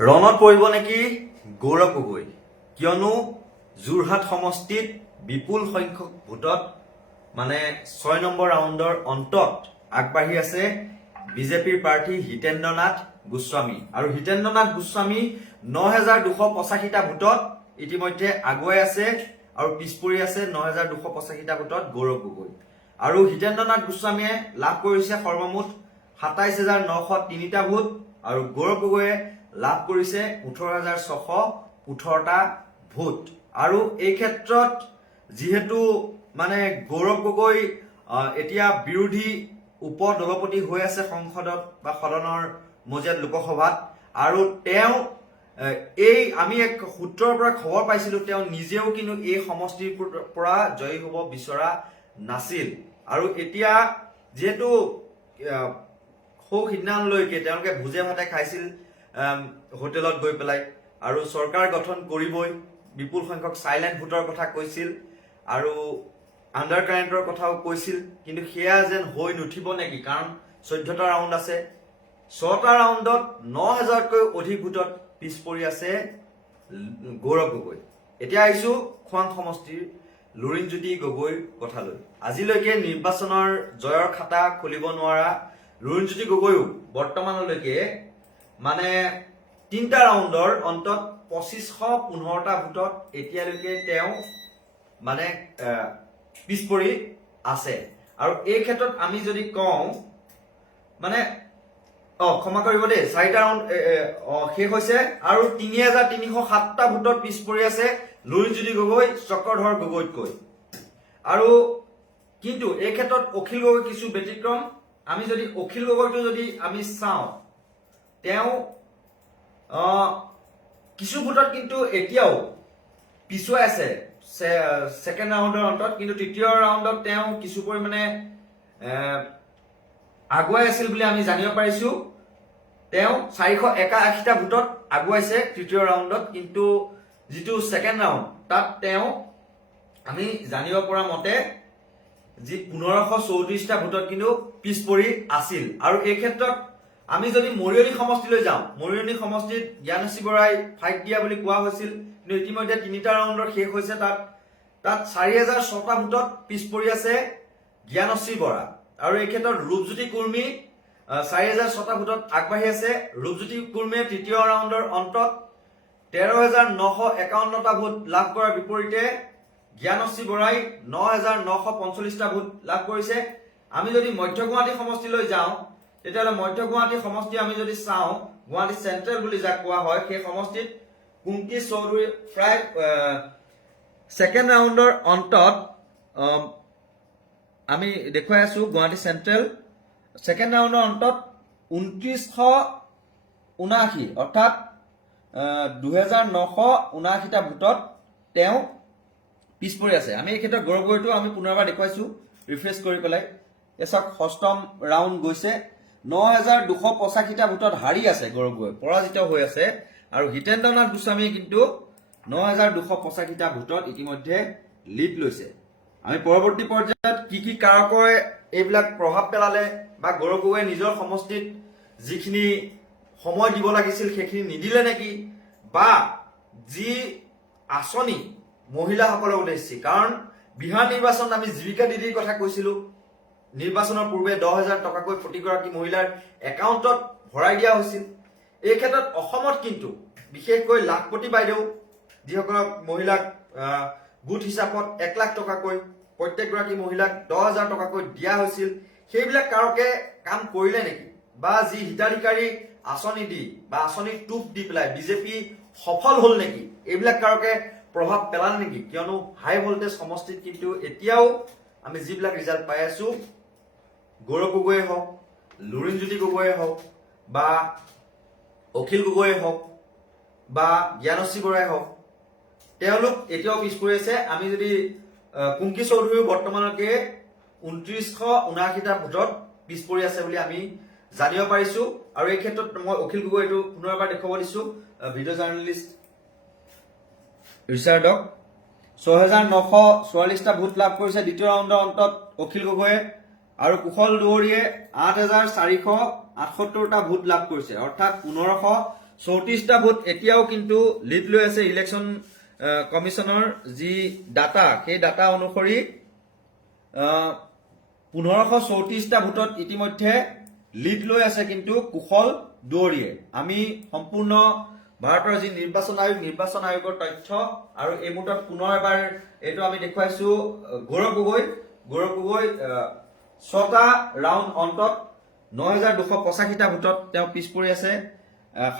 ৰণত পৰিব নেকি গৌৰৱ গগৈ কিয়নো যোৰহাট সমষ্টিত বিপুল সংখ্যক ভোটত মানে 6 নম্বৰ ৰাউণ্ডৰ অন্তত আগবাঢ়ি আছে বিজেপিৰ প্ৰাৰ্থী হিতেন্দ্ৰ নাথ গোস্বামী আৰু হিতেন্দ্ৰ নাথ গোস্বামী 9285টা ভোটত ইতিমধ্যে আগুৱাই আছে আৰু পিছপৰি আছে 9285টা ভোটত গৌৰৱ গগৈ আৰু হিতেন্দ্ৰ নাথ গোস্বামীয়ে লাভ কৰিছে সৰ্বমুঠ 27903টা ভোট আৰু গৌৰৱ গগৈয়ে লাভ কৰিছে 18618টা ভোট আৰু এই ক্ষেত্ৰত যেহেতু মানে গৌৰৱ গগৈ এতিয়া বিৰোধী উপদলপতি হৈ আছে সংসদত বা সদনৰ মজিয়াত লোকসভাত আৰু তেওঁ এই আমি এক সূত্ৰৰ পৰা খবৰ পাইছিলো তেওঁ নিজেও কিন্তু এই সমষ্টিৰ পৰা জয়ী হ'ব বিচৰা নাছিল আৰু এতিয়া যেহেতু সিদিনালৈকে তেওঁলোকে ভোজে ভাতে খাইছিল হোটেলত গৈ পেলাই আৰু চৰকাৰ গঠন কৰিবই বিপুল সংখ্যক সাইলেন্ট ভোটৰ কথা কৈছিল আৰু আন্ডাৰ কাৰেন্টৰ কথাও কৈছিল কিন্তু সেয়া যেন হৈ নুঠিব নেকি কাৰণ 14টা ৰাউণ্ড আছে 6টা ৰাউণ্ডত 9000তকৈ অধিক ভোটত পিছ পৰি আছে গৌৰৱ গগৈ এতিয়া আহিছো খোৱাং সমষ্টিৰ লুৰিণজ্যোতি গগৈৰ কথালৈ আজিলৈকে নিৰ্বাচনৰ জয়ৰ খাতা খুলিব নোৱাৰা লুৰিণজ্যোতি গগৈও বৰ্তমানলৈকে মানে 3টা ৰাউণ্ডৰ অন্তত 2515টা ভোটত এতিয়ালৈকে তেওঁ মানে পিছপৰি আছে আৰু এই ক্ষেত্ৰত আমি যদি কওঁ মানে ক্ষমা কৰিব দেই 4টা ৰাউণ্ড শেষ হৈছে আৰু 3307টা ভোটত পিছপৰি আছে লুৰিণজ্যোতি গগৈ চক্ৰধৰ গগৈতকৈ আৰু কিন্তু এই ক্ষেত্ৰত অখিল গগৈ কিছু ব্যতিক্ৰম আমি যদি অখিল গগৈটো যদি আমি চাওঁ তেওঁ কিছু ভোটত কিন্তু এতিয়াও পিছুৱাই আছে সেকেন্ড ৰাউণ্ডৰ অন্তত কিন্তু তৃতীয় ৰাউণ্ডত তেওঁ কিছু পৰিমাণে আগুৱাই আছিল বুলি আমি জানিব পাৰিছো তেওঁ 481টা ভোটত আগুৱাইছে তৃতীয় ৰাউণ্ডত কিন্তু যিটো সেকেন্ড ৰাউণ্ড তাত তেওঁ আমি জানিব পৰা মতে যি 1534টা ভোটত কিন্তু পিছপৰি আছিল আৰু এই ক্ষেত্ৰত আমি যদি মৰিয়নি সমষ্টিলৈ যাওঁ মৰিয়নি সমষ্টিত জ্ঞানশ্ৰী বৰাই ফাইট দিয়া বুলি কোৱা হৈছিল কিন্তু ইতিমধ্যে 3টা ৰাউণ্ডৰ শেষ হৈছে তাত 4006টা ভোটত পিছপৰি আছে জ্ঞানশ্ৰী বৰা আৰু এই ক্ষেত্ৰত ৰূপজ্যোতি কুৰ্মী 4006টা ভোটত আগবাঢ়ি আছে ৰূপজ্যোতি কুৰ্মীয়ে তৃতীয় ৰাউণ্ডৰ অন্তত 13951টা ভোট লাভ কৰাৰ বিপৰীতে জ্ঞানশ্ৰী বৰাই 9945টা ভোট লাভ কৰিছে আমি যদি মধ্য গুৱাহাটী সমষ্টিলৈ যাওঁ তেতিয়াহ'লে মধ্য গুৱাহাটী সমষ্টি আমি যদি চাওঁ গুৱাহাটী চেন্ট্ৰেল বুলি যাক কোৱা হয় সেই সমষ্টিত কুংকি চৌধুৰী প্ৰায় সেকেন্ড ৰাউণ্ডৰ অন্তত আমি দেখুৱাই আছো গুৱাহাটী চেন্ট্ৰেল সেকেন্ড ৰাউণ্ডৰ অন্তত 2979 অৰ্থাৎ 2979টা ভোটত তেওঁ পিছপৰি আছে আমি এই ক্ষেত্ৰত গৌৰৱ গগৈটো আমি পুনৰবাৰ দেখুৱাইছো ৰিফ্ৰেছ কৰি পেলাই এছক ষষ্ঠম ৰাউণ্ড গৈছে 9285টা ভোটত হাৰি আছে গৌৰৱ গগৈ পৰাজিত হৈ আছে আৰু হিতেন্দ্ৰ নাথ গোস্বামী কিন্তু 9285টা ভোটত ইতিমধ্যে লিড লৈছে আমি পৰৱৰ্তী পৰ্যায়ত কি কাৰকৰে এইবিলাক প্ৰভাৱ পেলালে বা গৌৰৱ গগৈয়ে নিজৰ সমষ্টিত যিখিনি সময় দিব লাগিছিল সেইখিনি নিদিলে নেকি বা যি আঁচনি মহিলাসকলৰ উদ্দেশ্যে কাৰণ বিহাৰ নিৰ্বাচন আমি জীৱিকা দিদিৰ কথা কৈছিলো নিৰ্বাচনৰ পূৰ্বে 10000 টকাকৈ প্ৰতিগৰাকী মহিলাৰ একাউণ্টত ভৰাই দিয়া হৈছিল এই ক্ষেত্ৰত অসমত কিন্তু বিশেষকৈ লাখপতি বাইদেউ যিসকলক মহিলাক গোট হিচাপত 1 লাখ টকাকৈ প্ৰত্যেকগৰাকী মহিলাক 10000 টকাকৈ দিয়া হৈছিল সেইবিলাক কাৰকে কাম কৰিলে নেকি বা যি হিতাধিকাৰী আঁচনি দি বা আঁচনি টুপ দি পেলাই বিজেপি সফল হ'ল নেকি এইবিলাক কাৰকে প্ৰভাৱ পেলাল নেকি কিয়নো হাই ভোল্টেজ সমষ্টিত কিন্তু এতিয়াও আমি যিবিলাক ৰিজাল্ট পাই আছো গৌৰৱ গগৈয়ে হওক লুৰিণজ্যোতি গগৈয়ে হওক বা অখিল গগৈয়ে হওক বা জ্ঞানশ্ৰী বৰাই হওক তেওঁলোক এতিয়াও পিছপৰি আছে আমি যদি কুংকি চৌধুৰীও বৰ্তমানলৈকে 2979টা ভোটত পিছপৰি আছে বুলি আমি জানিব পাৰিছো আৰু এই ক্ষেত্ৰত মই অখিল গগৈটো পুনৰবাৰ দেখুৱাব দিছো ভিডিঅ' জাৰ্নেলিষ্ট ৰিচাৰ্ডক 6944টা ভোট লাভ কৰিছে দ্বিতীয় ৰাউণ্ডৰ অন্তত অখিল গগৈয়ে আৰু কুশল দুৱৰীয়ে 8478টা ভোট লাভ কৰিছে অৰ্থাৎ 1500 34টা ভোট এতিয়াও কিন্তু লিড লৈ আছে ইলেকশ্যন কমিশনৰ যি ডাটা সেই ডাটা অনুসৰি 1534টা ভোটত ইতিমধ্যে লিড লৈ আছে কিন্তু কুশল দুৱৰীয়ে আমি সম্পূৰ্ণ ভাৰতৰ যি নিৰ্বাচন আয়োগৰ তথ্য আৰু এই মুহূৰ্তত পুনৰ এবাৰ এইটো আমি দেখুৱাইছো গৌৰৱ গগৈ 6টা ৰাউণ্ড অন্তত 9285টা ভোটত তেওঁ পিছ পৰি আছে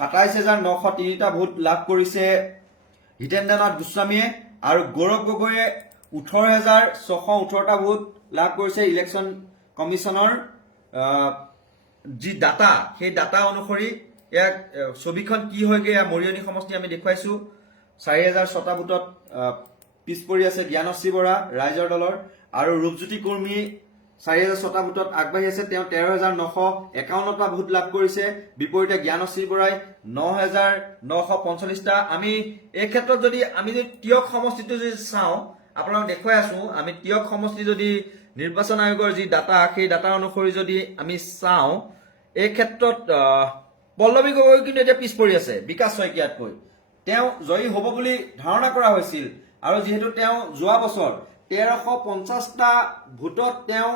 27903টা ভোট লাভ কৰিছে হিতেন্দ্ৰনাথ গোস্বামীয়ে আৰু গৌৰৱ গগৈয়ে 18618টা ভোট লাভ কৰিছে ইলেকশ্যন কমিশনৰ যি ডাটা সেই ডাটা অনুসৰি ইয়াক ছবিখন কি হয়গে মৰিয়নি সমষ্টি আমি দেখুৱাইছো 4006টা ভোটত পিছ পৰি আছে জ্ঞানশ্ৰী বৰা ৰাইজৰ দলৰ আৰু ৰূপজ্যোতি কুৰ্মী 4006টা ভোটত আগবাঢ়ি আছে তেওঁ 13951টা ভোট লাভ কৰিছে বিপৰীতে জ্ঞানশ্ৰী বৰাই 9945টা আমি এই ক্ষেত্ৰত যদি আমি তিয়ক সমষ্টিটো যদি চাওঁ আপোনাক দেখুৱাই আছো আমি তিয়ক সমষ্টি যদি নিৰ্বাচন আয়োগৰ যি ডাটা সেই ডাটা অনুসৰি যদি আমি চাওঁ এই ক্ষেত্ৰত পল্লৱী গগৈ কিন্তু এতিয়া পিছ পৰি আছে বিকাশ শইকীয়াতকৈ তেওঁ জয়ী হ'ব বুলি ধাৰণা কৰা হৈছিল আৰু যিহেতু তেওঁ যোৱা বছৰ 1350টা ভোটত তেওঁ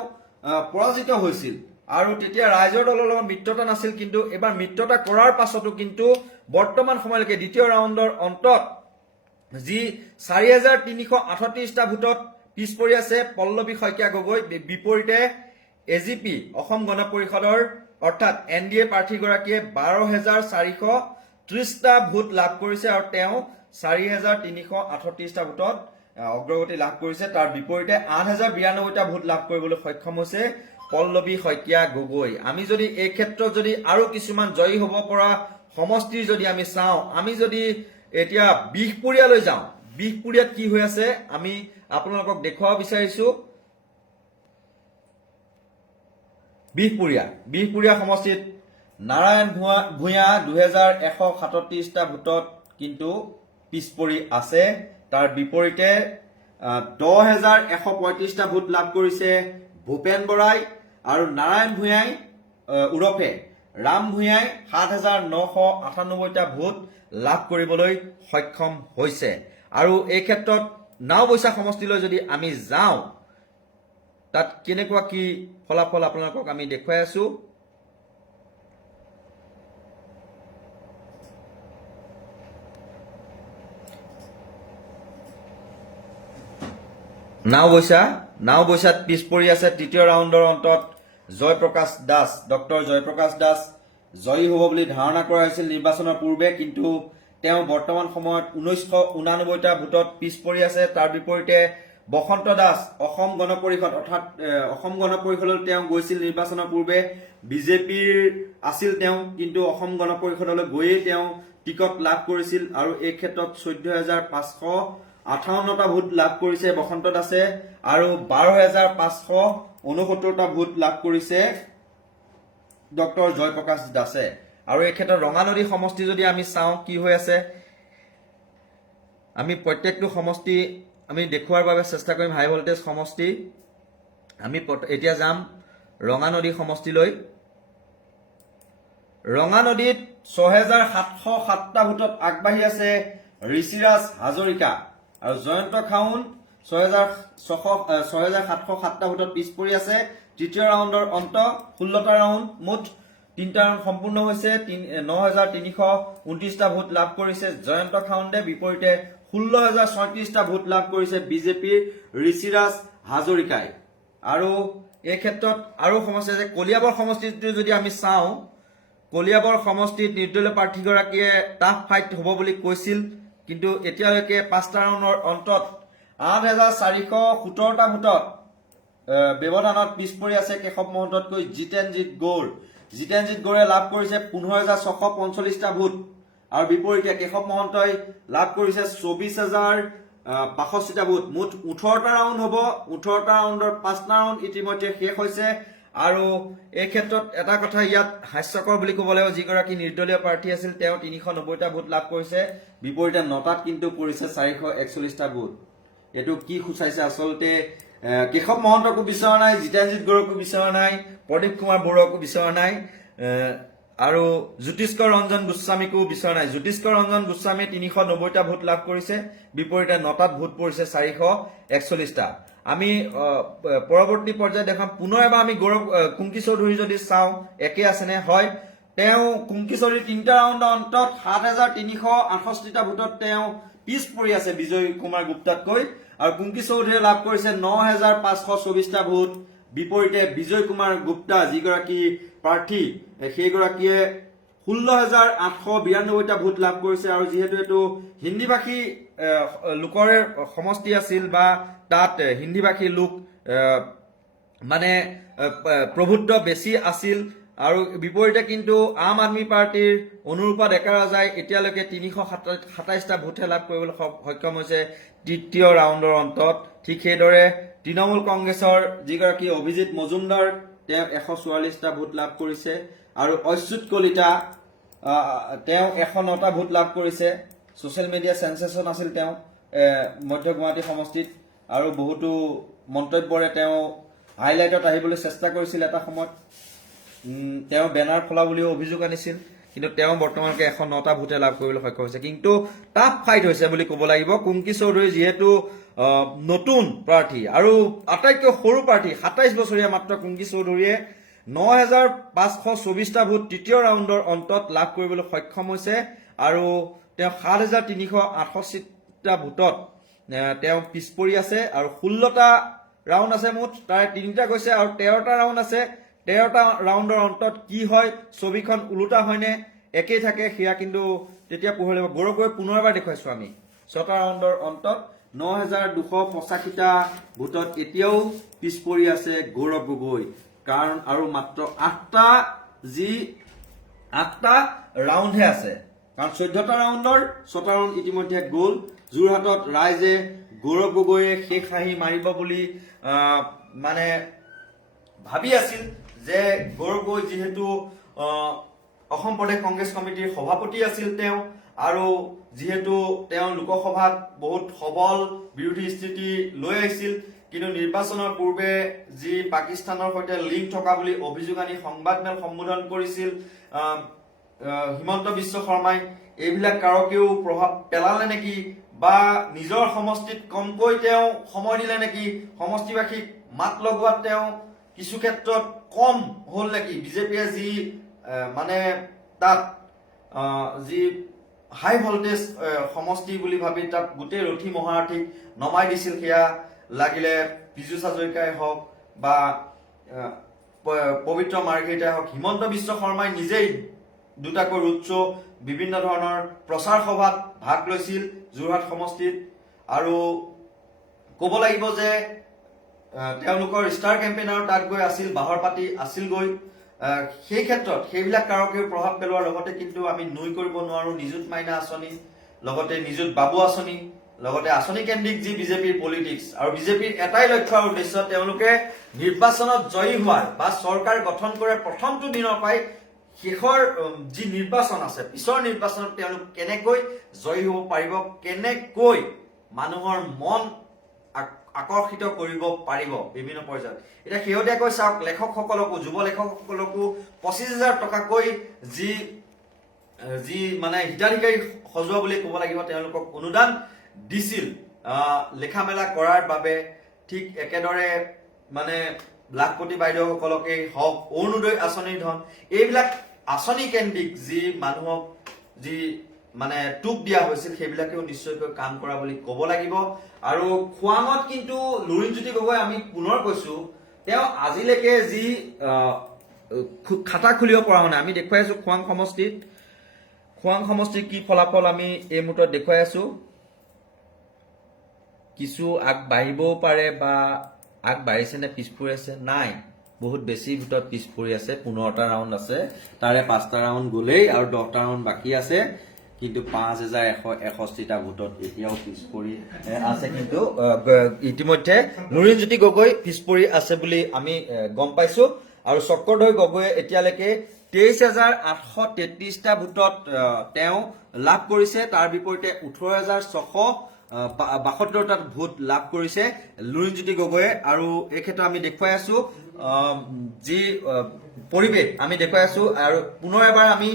পৰাজিত হৈছিল আৰু তেতিয়া ৰাইজৰ দলৰ লগত মিত্ৰতা নাছিল কিন্তু এবাৰ মিত্ৰতা কৰাৰ পাছতো কিন্তু বৰ্তমান সময়লৈকে দ্বিতীয় ৰাউণ্ডৰ অন্তত যি 4338টা ভোটত পিছ পৰি আছে পল্লৱী শইকীয়া গগৈ বিপৰীতে এজিপি অসম গণ পৰিষদৰ অৰ্থাৎ এনডিএ প্ৰাৰ্থীগৰাকীয়ে 12430টা ভোট লাভ কৰিছে আৰু তেওঁ 4338টা ভোটত অগ্ৰগতি লাভ কৰিছে তাৰ বিপৰীতে 8092টা ভোট লাভ কৰিবলৈ সক্ষম হৈছে পল্লৱী শইকীয়া গগৈ আমি যদি এই ক্ষেত্ৰত যদি আৰু কিছুমান জয়ী হ'ব পৰা সমষ্টিৰ যদি আমি চাওঁ আমি যদি এতিয়া বিহপুৰীয়ালৈ যাওঁ বিহপুৰীয়াত কি হৈ আছে আমি আপোনালোকক দেখুৱাব বিচাৰিছো বিহপুৰীয়া সমষ্টিত নাৰায়ণ ভূঞা 2137টা ভোটত কিন্তু পিছ পৰি আছে তাৰ বিপৰীতে 10135টা ভোট লাভ কৰিছে ভূপেন বৰাই আৰু নাৰায়ণ ভূঞাই উৰফে ৰাম ভূঞাই 7998টা ভোট লাভ কৰিবলৈ সক্ষম হৈছে আৰু এই ক্ষেত্ৰত নাওবৈচা সমষ্টিলৈ যদি আমি যাওঁ তাত কেনেকুৱা কি ফলাফল আপোনালোকক আমি দেখুৱাই আছো নাওবৈচাত পিছ পৰি আছে তৃতীয় ৰাউণ্ডৰ অন্তত ডক্টৰ জয়প্ৰকাশ দাস জয়ী হ'ব বুলি ধাৰণা কৰা হৈছিল নিৰ্বাচনৰ পূৰ্বে কিন্তু তেওঁ বৰ্তমান সময়ত 1989টা ভোটত পিছ পৰি আছে তাৰ বিপৰীতে বসন্ত দাস অসম গণ পৰিষদ অৰ্থাৎ অসম গণ পৰিষদলৈ তেওঁ গৈছিল নিৰ্বাচনৰ পূৰ্বে বিজেপিৰ আছিল তেওঁ কিন্তু অসম গণ পৰিষদলৈ গৈয়ে তেওঁ টিকট লাভ কৰিছিল আৰু এই ক্ষেত্ৰত 14558টা ভোট লাভ কৰিছে বসন্ত দাসে আৰু 12569টা ভোট লাভ কৰিছে ডক্টৰ জয়প্ৰকাশ দাসে আৰু এই ক্ষেত্ৰত ৰঙানদী সমষ্টি যদি আমি চাওঁ কি হৈ আছে আমি প্ৰত্যেকটো সমষ্টি আমি দেখুৱাৰ বাবে চেষ্টা কৰিম হাই ভোল্টেজ সমষ্টি আমি এতিয়া যাম ৰঙানদী সমষ্টিলৈ ৰঙানদীত 6707টা ভোটত আগবাঢ়ি আছে ঋষিৰাজ হাজৰিকা আৰু জয়ন্ত খাউন 6707টা ভোটত পিছ পৰি আছে তৃতীয় ৰাউণ্ডৰ অন্ত 16টা ৰাউণ্ড মুঠ 3টা ৰাউণ্ড সম্পূৰ্ণ হৈছে 9329টা ভোট লাভ কৰিছে জয়ন্ত খাউণ্ডে বিপৰীতে 16036টা ভোট লাভ কৰিছে বিজেপিৰ ঋষিৰাজ হাজৰিকাই আৰু এই ক্ষেত্ৰত আৰু সমষ্টি আছে কলিয়াবৰ সমষ্টিটো যদি আমি চাওঁ কলিয়াবৰ সমষ্টিত নিৰ্দলীয় প্ৰাৰ্থীগৰাকীয়ে টাফ ফাইট হ'ব বুলি কৈছিল কিন্তু এতিয়ালৈকে 5টা ৰাউণ্ডৰ অন্তত 8417টা ভোটত ব্যৱধানত পিছ পৰি আছে কেশৱ মহন্ততকৈ জিতেনজিৎ গৌৰে লাভ কৰিছে 15645টা ভোট আৰু বিপৰীতে কেশৱ মহন্তই লাভ কৰিছে 24062টা ভোট মুঠ 18টা ৰাউণ্ড হ'ব 18টা ৰাউণ্ডৰ 5টা ৰাউণ্ড ইতিমধ্যে শেষ হৈছে আৰু এই ক্ষেত্ৰত এটা কথা ইয়াত হাস্যকৰ বুলি ক'ব লাগিব যিগৰাকী নিৰ্দলীয় প্ৰাৰ্থী আছিল তেওঁ 390টা ভোট লাভ কৰিছে বিপৰীতে নটাত কিন্তু পৰিছে 441টা ভোট এটো কি খুচাইছে আচলতে কেশৱ মহন্তকো বিচৰা নাই জিতেনজিৎ গৌৰকো বিচৰা নাই প্ৰদীপ কুমাৰ বৰুৱাকো বিচৰা নাই আৰু জ্যোতিষ্কৰ ৰঞ্জন গোস্বামীকো বিচৰা নাই। জ্যোতিষ্কৰ ৰঞ্জন গোস্বামী 390টা ভোট লাভ কৰিছে, বিপৰীতে 9টাত ভোট পৰিছে 441টা। আমি পৰৱৰ্তী পৰ্যায়ত দেখাম। পুনৰ এবাৰ আমি কুংকি চৌধুৰী যদি চাওঁ একে আছেনে, হয়। তেওঁ কুংকি চৌধুৰী 3টা ৰাউণ্ডৰ অন্তত 7,368টা ভোটত তেওঁ পিছ পৰি আছে বিজয় কুমাৰ গুপ্তাতকৈ, আৰু কুংকি চৌধুৰীয়ে লাভ কৰিছে 9,524টা ভোট। বিপৰীতে বিজয় কুমাৰ গুপ্তা যিগৰাকী প্ৰাৰ্থী সেইগৰাকীয়ে 16,892টা ভোট লাভ কৰিছে। আৰু যিহেতু এইটো হিন্দীভাষী লোকৰ সমষ্টি আছিল বা তাত হিন্দীভাষী লোক মানে প্ৰভুত্ব বেছি আছিল, আৰু বিপৰীতে কিন্তু আম আদমি পাৰ্টিৰ অনুৰূপা ডেকা ৰাজাই এতিয়ালৈকে 327টা ভোটহে লাভ কৰিবলৈ সক্ষম হৈছে তৃতীয় ৰাউণ্ডৰ অন্তত। ঠিক সেইদৰে তৃণমূল কংগ্ৰেছৰ যিগৰাকী অভিজিত মজুমদাৰ তেওঁ 144টা ভোট লাভ কৰিছে, আৰু অচ্যুত কলিতা তেওঁ 109টা ভোট লাভ কৰিছে। ছচিয়েল মিডিয়া চেনচেচন আছিল তেওঁ মধ্য গুৱাহাটী সমষ্টিত, আৰু বহুতো মন্তব্যৰে তেওঁ হাইলাইটত আহিবলৈ চেষ্টা কৰিছিল। এটা সময়ত তেওঁ বেনাৰ ফলা বুলিও অভিযোগ আনিছিল, কিন্তু তেওঁ বৰ্তমানকে 109টা ভোটে লাভ কৰিবলৈ সক্ষম হৈছে। কিন্তু টাফ ফাইট হৈছে বুলি ক'ব লাগিব। কুংকি চৌধুৰী যিহেতু নতুন প্ৰাৰ্থী আৰু আটাইতকৈ সৰু প্ৰাৰ্থী, 27 বছৰীয়া মাত্ৰ কুংকি চৌধুৰীয়ে 9,524টা ভোট তৃতীয় ৰাউণ্ডৰ অন্তত লাভ কৰিবলৈ সক্ষম হৈছে, আৰু তেওঁ 7,368টা ভোটত তেওঁ পিছ পৰি আছে। আৰু 16টা ৰাউণ্ড আছে মুঠ, তাৰে 3টা গৈছে আৰু 13টা ৰাউণ্ড আছে। 13টা ৰাউণ্ডৰ অন্তত কি হয়, ছবিখন ওলোটা হয়নে একেই থাকে, সেয়া কিন্তু তেতিয়া পোহৰ লাগিব। গৌৰৱ গগৈ পুনৰবাৰ দেখুৱাইছো আমি 6টা ৰাউণ্ডৰ অন্তত 9,285টা ভোটত এতিয়াও পিছ পৰি আছে গৌৰৱ গগৈ, কাৰণ আৰু মাত্ৰ 8টা ৰাউণ্ডহে আছে, কাৰণ 14টা ৰাউণ্ডৰ 6টা ৰাউণ্ড ইতিমধ্যে গ'ল। যোৰহাটত ৰাইজে গৌৰৱ গগৈয়ে শেষ হাঁহি মাৰিব বুলি মানে ভাবি আছিল, যে গৌৰৱ গগৈ যিহেতু অসম প্ৰদেশ কংগ্ৰেছ কমিটিৰ সভাপতি আছিল তেওঁ, আৰু যিহেতু তেওঁ লোকসভাত বহুত সবল বিৰোধী স্থিতি লৈ আহিছিল, কিন্তু নিৰ্বাচনৰ পূৰ্বে যি পাকিস্তানৰ সৈতে লিংক থকা বুলি অভিযোগ আনি সংবাদমেল সম্বোধন কৰিছিল হিমন্ত বিশ্ব শৰ্মাই, এইবিলাক কাৰকেও প্ৰভাৱ পেলালে নেকি, বা নিজৰ সমষ্টিত কমকৈ তেওঁ সময় দিলে নেকি, সমষ্টিবাসীক মাত লগোৱাত তেওঁ কিছু ক্ষেত্ৰত কম হ'ল নেকি, বিজেপিয়ে যি মানে তাত যি হাই ভল্টেজ সমষ্টি বুলি ভাবি তাত গোটেই ৰথী মহাৰথীক নমাই দিছিল, সেয়া লাগিলে পীযুষ হাজৰিকাই হওক বা পবিত্ৰ মাৰ্ঘেৰিটাই হওক, হিমন্ত বিশ্ব শৰ্মাই নিজেই দুটাকৈ ৰোড শ্ব' বিভিন্ন ধৰণৰ প্ৰচাৰ সভাত ভাগ লৈছিল যোৰহাট সমষ্টিত। আৰু ক'ব লাগিব যে তেওঁলোকৰ ষ্টাৰ কেম্পেইনাৰ তাত গৈ আছিল, বাহৰ পাতি আছিলগৈ। সেই ক্ষেত্ৰত সেইবিলাক কাৰকেও প্ৰভাৱ পেলোৱাৰ লগতে কিন্তু আমি নুই কৰিব নোৱাৰো নিযুত মাইনা আঁচনি, লগতে নিযুত বাবু আঁচনি, লগতে আঁচনি কেন্দ্ৰিক যি বিজেপিৰ পলিটিক্স, আৰু বিজেপিৰ এটাই লক্ষ্য আৰু উদ্দেশ্য, তেওঁলোকে নিৰ্বাচনত জয়ী হোৱাৰ বা চৰকাৰ গঠন কৰে প্ৰথমটো দিনৰ পৰাই শেষৰ যি নিৰ্বাচন আছে, পিছৰ নিৰ্বাচনত তেওঁলোক কেনেকৈ জয়ী হ'ব পাৰিব, কেনেকৈ মানুহৰ মন আকৰ্ষিত কৰিব পাৰিব বিভিন্ন পৰ্যায়ত। এতিয়া শেহতীয়াকৈ চাওক, লেখকসকলকো, যুৱ লেখকসকলকো 25,000 টকাকৈ যি মানে হিতাধিকাৰী সজোৱা বুলি ক'ব লাগিব, তেওঁলোকক অনুদান দিছিল লেখা মেলা কৰাৰ বাবে। ঠিক একেদৰে মানে লাখপতি বাইদেউসকলকেই হওক, অৰুণোদয় আঁচনিৰ ধন, এইবিলাক আঁচনি কেন্দ্ৰিক যি মানুহক যি মানে টোপ দিয়া হৈছিল, সেইবিলাকেও নিশ্চয়কৈ কাম কৰা বুলি ক'ব লাগিব। আৰু খোৱাঙত কিন্তু লুৰিণজ্যোতি গগৈ, আমি পুনৰ কৈছো, তেওঁ আজিলৈকে যি খাতা খুলিব পৰা নাই। আমি দেখুৱাই আছো খোৱাং সমষ্টিৰ কি ফলাফল আমি এই মুহূৰ্তত দেখুৱাই আছো। কিছু আগবাঢ়িবও পাৰে বা আগবাঢ়িছে নে পিছ পৰি আছে, নাই, বহুত বেছি ভিতৰত পিছ পৰি আছে। 15টা ৰাউণ্ড আছে, তাৰে 5টা ৰাউণ্ড গলেই আৰু 10টা ৰাউণ্ড বাকী আছে, কিন্তু 5,161টা ভোটত এতিয়াও পিছ পৰি আছে। কিন্তু ইতিমধ্যে লুৰিণজ্যোতি গগৈ পিছ পৰি আছে বুলি আমি গম পাইছো। আৰু চক্ৰধৰ গগৈয়ে এতিয়ালৈকে 23,833টা ভোটত তেওঁ লাভ কৰিছে, তাৰ বিপৰীতে 18,672টা ভোট লাভ কৰিছে লুৰিণজ্যোতি গগৈয়ে। আৰু এই ক্ষেত্ৰত আমি দেখুৱাই আছো যি পৰিৱেশ আমি দেখুৱাই আছো আৰু পুনৰ এবাৰ আমি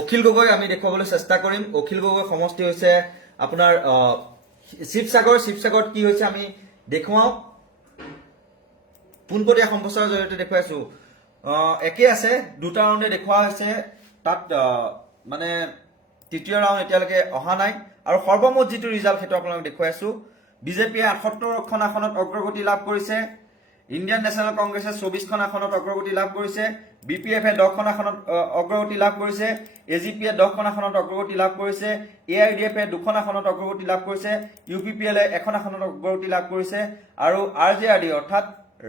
অখিল গগৈ আমি দেখুৱাবলৈ চেষ্টা কৰিম। অখিল গগৈ সমষ্টি হৈছে আপোনাৰ শিৱসাগৰত কি হৈছে আমি দেখুৱাও, পোনপটীয়া সম্প্ৰচাৰৰ জৰিয়তে দেখুৱাইছো। একে আছে, দুটা ৰাউণ্ডে দেখুওৱা হৈছে, তাত মানে তৃতীয় ৰাউণ্ড এতিয়ালৈকে অহা নাই আৰু সৰ্বমুঠ যিটো ৰিজাল্ট সেইটো আপোনালোকক দেখুৱাইছো। বিজেপিয়ে ৭৮খন আসনত অগ্ৰগতি লাভ কৰিছে, ইণ্ডিয়ান নেশ্যনেল কংগ্ৰেছে ২৪খন আসনত অগ্ৰগতি লাভ কৰিছে, BPF-এ 10খন আসনত অগ্ৰগতি লাভ কৰিছে, AGP-য়ে 10খন আসনত অগ্ৰগতি লাভ কৰিছে, AIDF-এ 2খন আসনত অগ্ৰগতি লাভ কৰিছে, UPPL-এ 1খন আসনত অগ্ৰগতি লাভ কৰিছে আৰু RJRD অৰ্থাৎ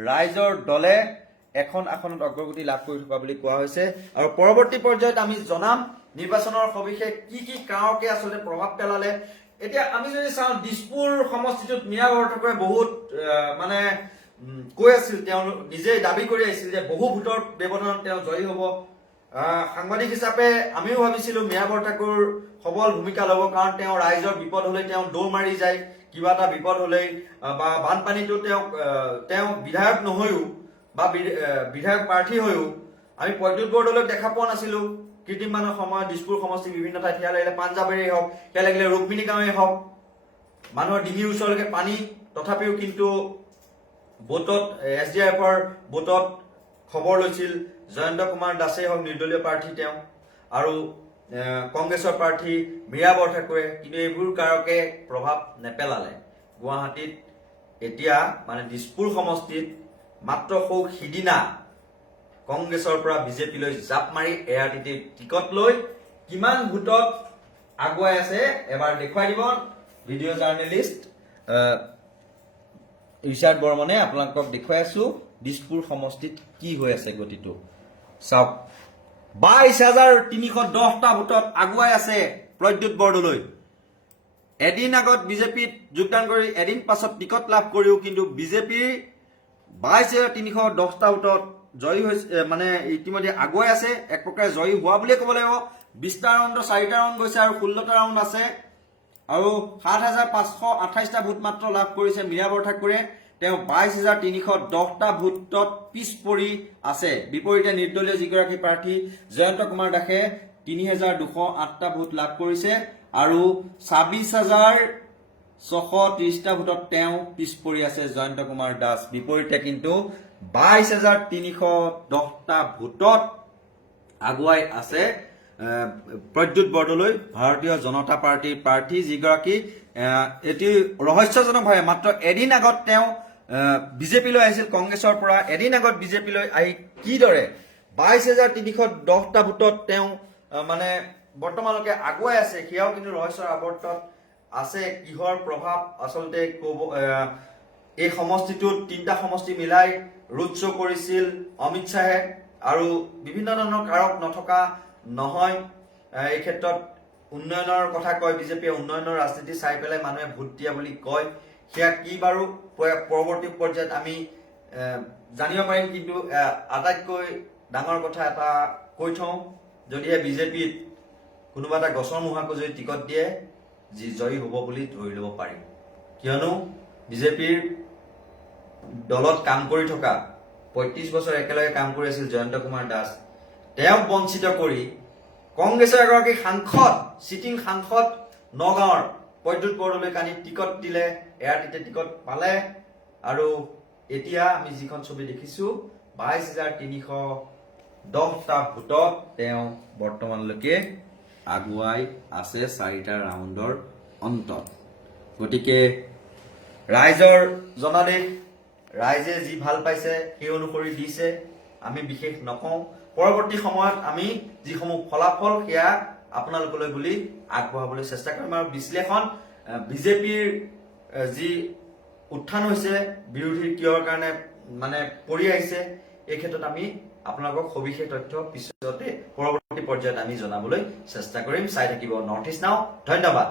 ৰাইজৰ দলে 1খন আসনত অগ্ৰগতি লাভ কৰি থকা বুলি কোৱা হৈছে। আৰু পৰৱৰ্তী পৰ্যায়ত আমি জনাম নিৰ্বাচনৰ সবিশেষ কি কাৰকে আচলতে প্ৰভাৱ পেলালে। এতিয়া আমি যদি চাওঁ, দিছপুৰ সমষ্টিটোত মীৰা বৰঠাকুৰে বহুত মানে কৈ আছিল, তেওঁ নিজে দাবী কৰি আহিছিল যে বহু ভোটৰ ব্যৱধানত তেওঁ জয়ী হ'ব। সাংবাদিক হিচাপে আমিও ভাবিছিলো মীৰা বৰঠাকুৰ সবল ভূমিকা ল'ব, কাৰণ তেওঁ ৰাইজৰ বিপদ হলে তেওঁ দৌৰ মাৰি যায়, কিবা এটা বিপদ হলেই বা বানপানীতো তেওঁ বিধায়ক নহৈও বা বিধায়ক প্ৰাৰ্থী হৈও আমি প্ৰদ্যুৎ বৰদলৈক দেখা পোৱা নাছিলো। কৃত্ৰিমবানৰ সময়ত দিছপুৰ সমষ্টি বিভিন্ন ঠাইত সেয়া লাগিলে পাঞ্জাৱেই হওক, সেয়া লাগিলে ৰুক্মিণী গাঁৱেই হওক, মানুহৰ ডিঙিৰ ওচৰলৈকে পানী, তথাপিও কিন্তু ভোটত SDIF-ৰ ভোটত খবৰ লৈছিল জয়ন্ত কুমাৰ দাসেই হওক, নিৰ্দলীয় প্ৰাৰ্থী তেওঁ, আৰু কংগ্ৰেছৰ প্ৰাৰ্থী মীৰা বৰঠাকুৰে, কিন্তু এইবোৰ কাৰকে প্ৰভাৱ নেপেলালে। গুৱাহাটীত এতিয়া মানে দিছপুৰ সমষ্টিত মাত্ৰ সিদিনা কংগ্ৰেছৰ পৰা বিজেপিলৈ জাপ মাৰি ARTT টিকট লৈ কিমান ভোটত আগুৱাই আছে এবাৰ দেখুৱাই দিব ভিডিঅ' জাৰ্নেলিষ্ট ৰিচাৰ্ড বৰ্মনে। আপোনালোকক দেখুৱাই আছো দিছপুৰ সমষ্টিত কি হৈ আছে গতিটো চাওক। ২২,৩১০টা ভোটত আগুৱাই আছে প্ৰদ্যুৎ বৰদলৈ। এদিন আগত বিজেপিত যোগদান কৰি এদিন পাছত টিকট লাভ কৰিও কিন্তু বিজেপিৰ ২২,৩১০টা ভোটত জয়ী হৈছে, মানে ইতিমধ্যে আগুৱাই আছে, এক প্ৰকাৰে জয়ী হোৱা বুলিয়ে ক'ব লাগিব। ২০টা ৰাউণ্ডৰ 4টা ৰাউণ্ড গৈছে আৰু 16টা ৰাউণ্ড আছে আৰু ৭,৫২৮টা ভোট মাত্ৰ লাভ কৰিছে মীৰা বৰঠাকুৰে। তেওঁ ২২,৩১০টা ভোটত পিছ পৰি আছে। বিপৰীতে নিৰ্দলীয় যিগৰাকী প্ৰাৰ্থী জয়ন্ত কুমাৰ দাসে ৩,২০৮টা ভোট লাভ কৰিছে আৰু ২৬,৬৩০টা ভোটত তেওঁ পিছ পৰি আছে জয়ন্ত কুমাৰ দাস। বিপৰীতে কিন্তু ২২,৩১০টা ভোটত আগুৱাই আছে প্ৰদ্যুৎ বৰদলৈ, ভাৰতীয় জনতা পাৰ্টীৰ প্ৰাৰ্থী, যিগৰাকী এটি ৰহস্যজনকভাৱে মাত্ৰ এদিন আগত তেওঁ বিজেপিলৈ আহিছিল কংগ্ৰেছৰ পৰা। এদিন আগত বিজেপিলৈ আহি কিদৰে ২২,৩১০টা ভোটত তেওঁ মানে বৰ্তমানলৈকে আগুৱাই আছে, সেয়াও কিন্তু ৰহস্যৰ আৱৰ্তত আছে। কিহৰ প্ৰভাৱ আচলতে ক'ব, এই সমষ্টিটোত 3টা সমষ্টি মিলাই ৰোড শ্ব' কৰিছিল অমিত শ্বাহে আৰু বিভিন্ন ধৰণৰ কাৰক নথকা নহয়। এই ক্ষেত্ৰত উন্নয়নৰ কথা কয় বিজেপিয়ে, উন্নয়নৰ ৰাজনীতি চাই পেলাই মানুহে ভোট দিয়া বুলি কয়। সেয়া কি বাৰু পৰৱৰ্তী পৰ্যায়ত আমি জানিব পাৰিম। কিন্তু আটাইতকৈ ডাঙৰ কথা এটা কৈ থওঁ, যদিহে বিজেপিত কোনোবা এটা গছৰ মুহাকো যদি টিকট দিয়ে, যি জয়ী হ'ব বুলি ধৰি ল'ব পাৰি। কিয়নো বিজেপিৰ দলত কাম কৰি থকা ৩৫ বছৰ একেলগে কাম কৰি আছিল জয়ন্ত কুমাৰ দাস, তেওঁক বঞ্চিত কৰি কংগ্ৰেছৰ এগৰাকী সাংসদ, চিটিং সাংসদ নগাঁৱৰ প্ৰদ্যুৎ বৰদলৈক আনি টিকট দিলে, ARTT টিকট পালে আৰু এতিয়া আমি যিখন ছবি দেখিছো ২২,৩১০টা ভোটত তেওঁ বৰ্তমানলৈকে আগুৱাই আছে 4টা ৰাউণ্ডৰ অন্তত। গতিকে ৰাইজৰ জনাদেশ, ৰাইজে যি ভাল পাইছে সেই অনুসৰি দিছে, আমি বিশেষ নকওঁ। পৰৱৰ্তী সময়ত আমি যিসমূহ ফলাফল সেয়া আপোনালোকলৈ বুলি আগবঢ়াবলৈ চেষ্টা কৰিম। আৰু বিশ্লেষণ বিজেপিৰ যি উত্থান হৈছে, বিৰোধীৰ কিহৰ কাৰণে মানে পৰি আহিছে, এই ক্ষেত্ৰত আমি আপোনালোকক সবিশেষ তথ্য পিছতে পৰৱৰ্তী পৰ্যায়ত আমি জনাবলৈ চেষ্টা কৰিম। চাই থাকিব নৰ্থ ইষ্ট নাও। ধন্যবাদ।